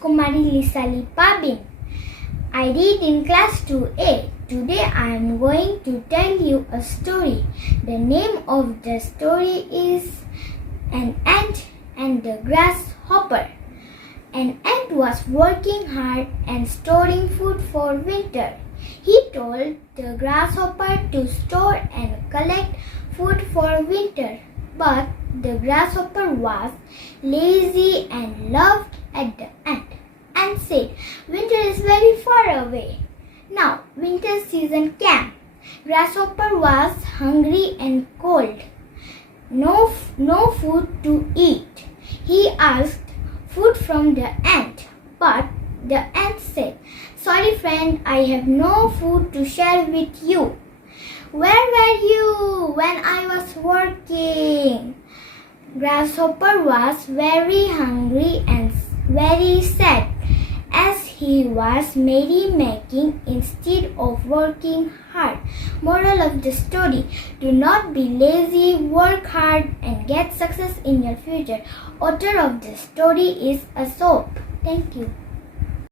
Kumari Lisali Pabin. I read in class 2A. Today I am going to tell you a story. The name of the story is An Ant and the Grasshopper. An ant was working hard and storing food for winter. He told the grasshopper to store and collect food for winter. But the grasshopper was lazy and laughed at the ant and said, "Winter is very far away." Now winter season came. Grasshopper was hungry and cold. No food to eat. He asked food from the ant, but the ant said, "Sorry friend, I have no food to share with you. Where were you when I was working?" Grasshopper was very hungry and very sad, as he was merry-making instead of working hard. Moral of the story: do not be lazy, work hard and get success in your future. Author of the story is Aesop. Thank you.